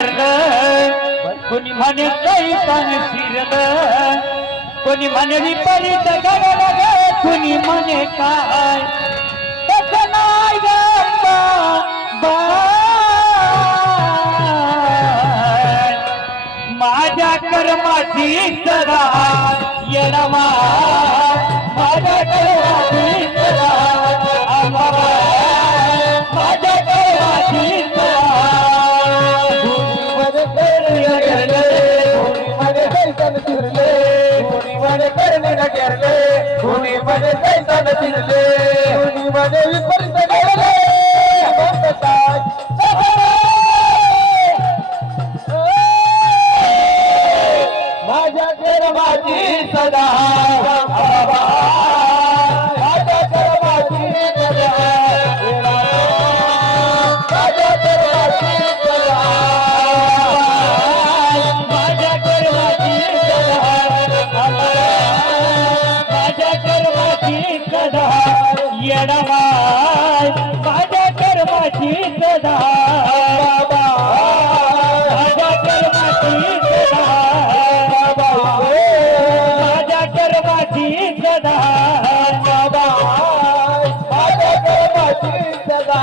कोणी म्हणे सैतान शिरलं, कोणी म्हणे विपरीत घडलं, कोणी म्हणे काय तसं नाही माझ्या कर्माची सदा येणवा, माझ्या कर्माची सदा माझ्या कर्माची करणे न केरले कोणी मध्ये सैतान शिरले, कोणी मध्ये विपरीत घडले माझ्या कर्माची सदा माझ्या कर्माची सदा माझ्या कर्माची सदा माझ्या कर्माची सदा माझ्या कर्माची सदा येणवाय, माझ्या कर्माची सदा माझ्या कर्माची सदा माझ्या कर्माची सदा माझ्या कर्माची सदा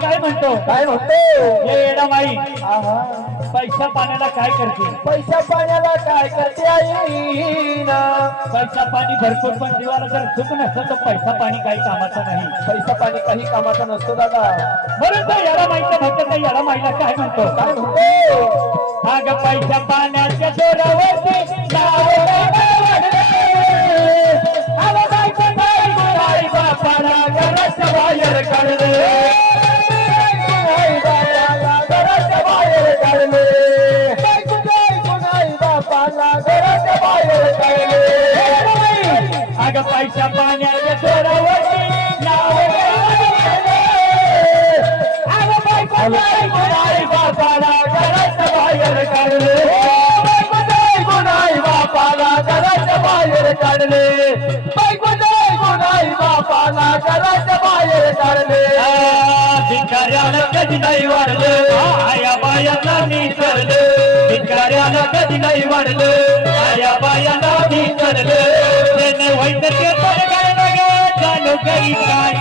काय म्हणतो हे येडामाई पैसा पाण्याला काय करते? पैसा पाण्याला काय करते आईना? पैसा पाणी भरपूर पण जीवाला जर सुख नसतं तर पैसा पाणी काही कामाचा नाही. पैसा पाणी काही कामाचा नसतो दादा. म्हणून तर येडामाईचा भक्त त्या येडामाईला काय म्हणतो? काय म्हणतो? अग पैसा पाण्याच्या जोरावरती बापाला घराच्या बाहेर काढले, घराच्या बाहेर काढले, बापाला घराच्या बाहेर काढले. अग पैसा पाण्याच्या जोरावरती बापाला घराच्या बाहेर काढले, बापाला घराच्या बाहेर काढले, बापाला घराच्या बाहेर काढले. भिकाऱ्याला कधी नाही वाढलं, आया बायाला मी चढलं, भिकाऱ्याला कधी नाही वाढलं, आया बायाला मी चढलं, व्हायचं ते पण काय जाणू काही काय